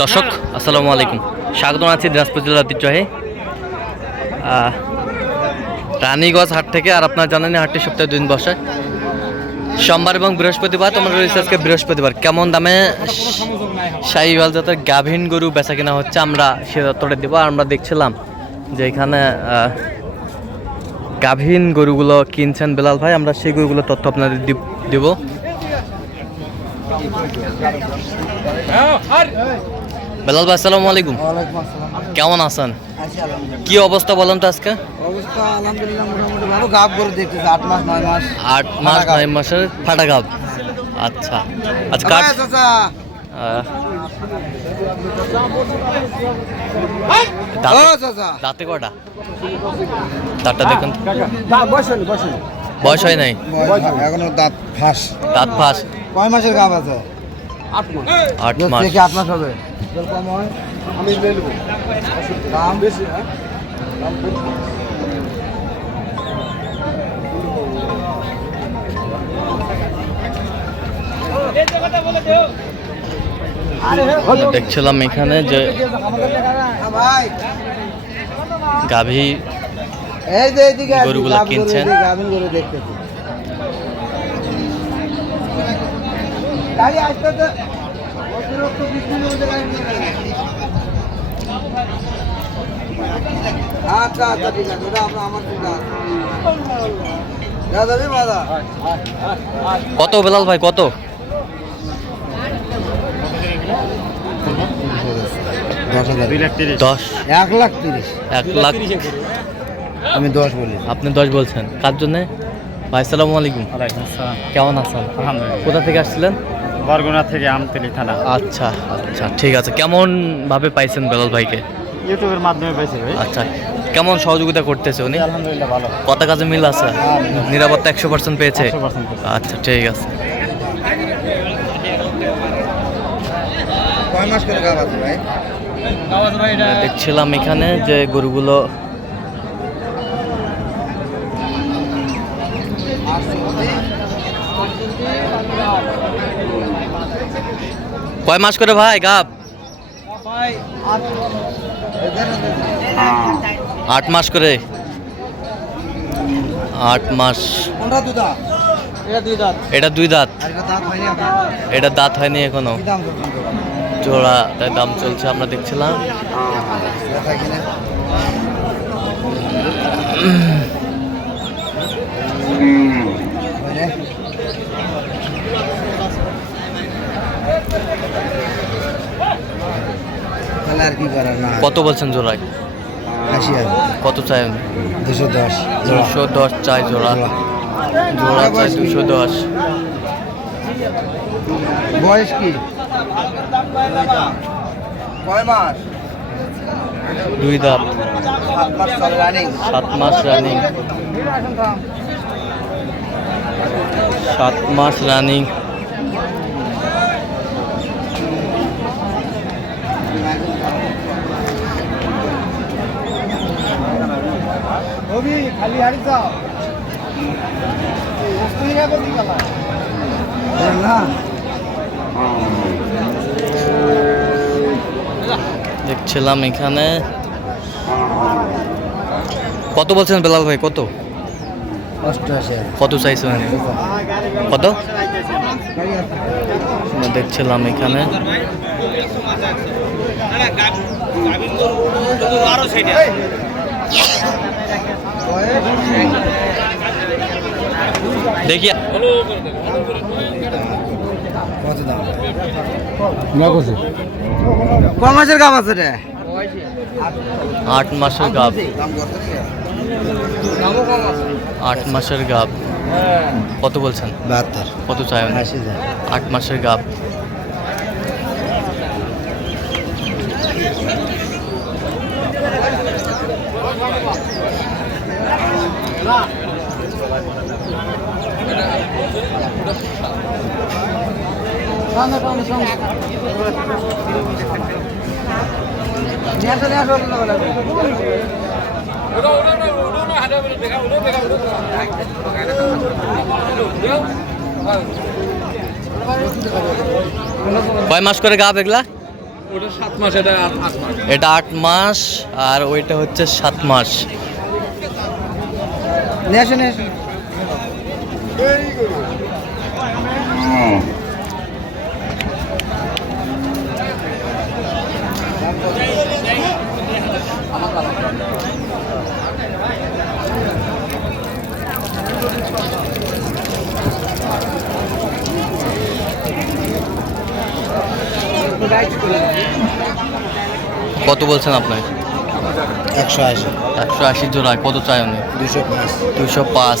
দর্শক, আসসালামু আলাইকুম। স্বাগত আছি দিনাজপুর জেলার ঐতিহ্যহে রানীগঞ্জ হাট থেকে আর আপনার জানেন হাটটি সপ্তাহে দুদিন বসে। সোমবার এবং বৃহস্পতিবার তোমরা রয়েছে আজকে বৃহস্পতিবার। কেমন দামে শাহিওয়াল জাতের গাভীন গরু বেচা কেনা হচ্ছে আমরা সে তত্ত্বটা দেবো। আর আমরা দেখছিলাম যে এখানে গাভীন গরুগুলো কিনছেন বেলাল ভাই। আমরা সেই গরুগুলো তথ্য আপনাদের দেবো। বেলাল ভাই আসসালামু আলাইকুম। কেমন আছেন? আছি আলহামদুলিল্লাহ। কি অবস্থা বলেন তো আজকে? অবস্থা আলহামদুলিল্লাহ মোটামুটি ভালো। গাব করে দেখতেছে আট মাস নয় মাস। আট মাস নয় মাসের ফাটা গাব। আচ্ছা। আচ্ছা দাঁতে- চাচা। দাঁতে কটা দাঁতটা দেখুন। তো। বসেন বসেন বয়স হয় নাই? এখনও দাঁত ফাঁস। দাঁত ফাঁস। কয় মাসের গাব আছে? আট মাস। আট মাস। দেখি আট মাস হবে। জল কম হয় আমি নিয়ে দাম? বেশি হ্যাঁ? দেখছিলাম এখানে যে গাভী এই যে এইদিকে গরুগুলো গরু কিনছেন? দেখতেছি। গাড়ি আসতে তো অতিরিক্ত গাড়ি আচ্ছা আচ্ছা ঠিক আছে ওটা আপনার আমার চিন্তা আছে। দাদা রে দাদা কত বেলাল ভাই কত? দশ দশ। এক লাখ তিরিশ। এক লাখ। আমি দশ বলি। আপনি দশ বলছেন। কার জন্যে? ভাই সালামু আলাইকুম। কেমন আছেন? আলহামদুলিল্লাহ। কোথা থেকে আসছিলেন? বরগুনা থেকে আমতলি থানা। আচ্ছা আচ্ছা ঠিক আছে। কেমন ভাবে পাইছেন বেলাল ভাইকে? ইউটিউবের মাধ্যমে পাইছি ভাই। আচ্ছা কেমন সহযোগিতা করতেছে উনি? আলহামদুলিল্লাহ ভালো। কত কাজে মিল আছে? নিরাপত্তা একশো পার্সেন্ট পেয়েছে? আচ্ছা ঠিক আছে। কয় মাস করে গাব আছে ভাই? দেখছিলাম এখানে যে গরুগুলো কয় মাস করে ভাই গাপ আট মাস করে। আট মাস। এটা দুই দাঁত। এটা দাঁত। আর এটা দাঁত হয়নি এখনও। কি দাম জোড়া? দাম চলছে আমরা দেখছিলাম কিনে বুঝলে? তাহলে আর কি করার না কত বলছেন জোড়ায়? কত চাই আমি দুশো দশ। দুশো দশ চাই জোড়া। জোড়া। চাই দুশো দশ। বয়স কি? কয় মাস? দুই দাঁত। সাত মাস রানিং। সাত মাস রানিং। খালি হাড়ি যাও। দেখছিলাম এখানে। কত বলছেন বেলাল ভাই কত? কত চাইছেন কত? দেখছিলাম এখানে। দেখি কত ক মাসের কাম আছে রে? আট মাসের গাব। আট মাসের গাব। কত বলছেন? বাহাত্তর। কত হাজার। আট মাসের গাব নিয়ে আসো নিয়ে আসো কয় মাস করে গাব এগুলা? আট মাস। এটা আট মাস আর ওইটা হচ্ছে সাত মাস নিয়ে আসেন নিয়ে আসেন কত বলছেন আপনি? একশো আশি। একশো আশি জোড়ায় কত চাই উনি দুশো পাঁচ। দুইশো পাঁচ।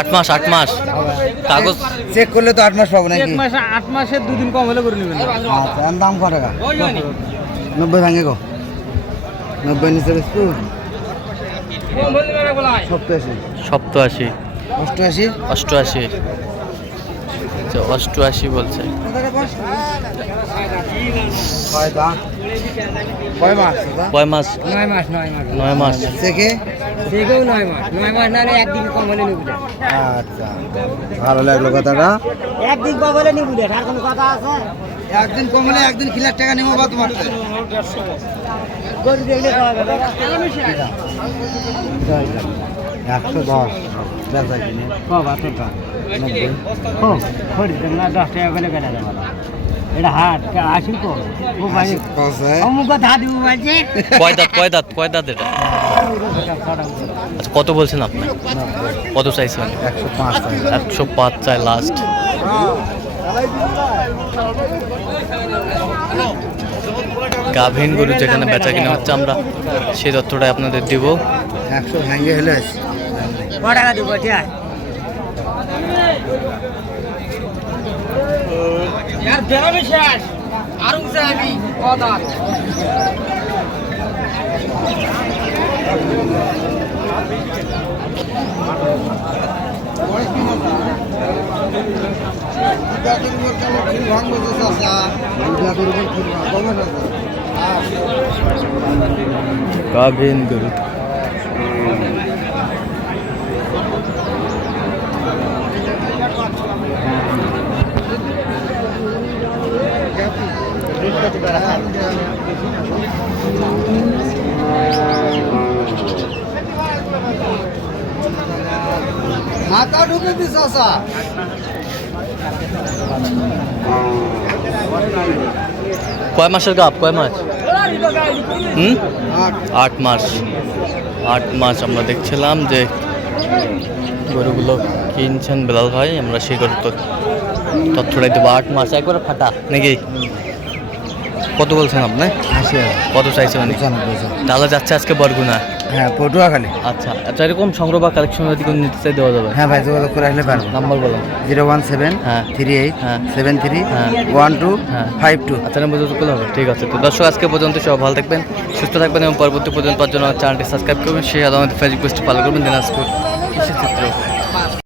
আট মাস আট মাস। কাগজ চেক করলে তো আট মাস পাবো নাকি? মাস মাসে আট মাসের দুদিন কম হলে করে নেবেন। আচ্ছা দাম কত টাকা? নব্বই ভাঙে গো। নব্বই নিচে বেসবো সপ্তাশি সপ্তআশি অষ্টআশি? অষ্টআশি। আচ্ছা, অষ্টআশি বলছে। কয় মাস? কয় মাস? নয় মাস নয় মাস। নয় মাস। চেকে সেকেও নয় মাস। নয় মাস না একদিন কম হলে নিবু। আচ্ছা ভালো লাগল কথাটা। একদিন কম হলে নিবু আর কোনো কথা আছে? একদিন কমলে একদিন খিলার টাকা নেব বা তোমার গরু দেখলে একশো দশ। বেচা কিনে নব্বই না দশ টাকা করে কেটে দেবো এটা? হাট আসি তো এটা আচ্ছা কত বলছেন আপনি? কত চাইছেন? একশো পাঁচ একশো পাঁচ চাই লাস্ট গাভীন গরু যেখানে বেচা কিনা হচ্ছে আমরা সেই তথ্যটাই আপনাদের দিব। একশো ভেঙে হলে ক টাকা দিব আর বেরোবে শেষ আর আমি কথা গরু মাথা ঢুকে দিস আসা কয় মাসের গাপ কয় মাস? হুম? আট। মাস। আট মাস আমরা দেখছিলাম যে গরুগুলো কিনছেন বেলাল ভাই আমরা সেই তথ্য- তথ্যটাই দেবো। আট মাস একবারে ফাটা নাকি? কত বলছেন আপনি? কত চাইছে উনি? তাহলে যাচ্ছে আজকে বরগুনা। হ্যাঁ পটুয়াখালী। আচ্ছা আচ্ছা এরকম সংগ্রহ বা কালেকশন যদি কোনো নিতে চাই দেওয়া যাবে? হ্যাঁ ভাই যোগাযোগ করে আসলে পারব। নাম্বার বলুন। জিরো ওয়ান সেভেন হ্যাঁ। থ্রি এইট হ্যাঁ। সেভেন থ্রি হ্যাঁ। ওয়ান টু হ্যাঁ। Five two. আচ্ছা নাম্বার যোগাযোগ করলে হবে। ঠিক আছে তো দর্শক আজকে পর্যন্ত সব ভালো থাকবেন সুস্থ থাকবেন এবং পরবর্তী পর্যন্ত পাওয়ার জন্য চ্যানেলটি সাবস্ক্রাইব করবেন সেই আমাদের ফেসবুক পেজটি ফলো করবেন দিনাজপুর কৃষি চিত্র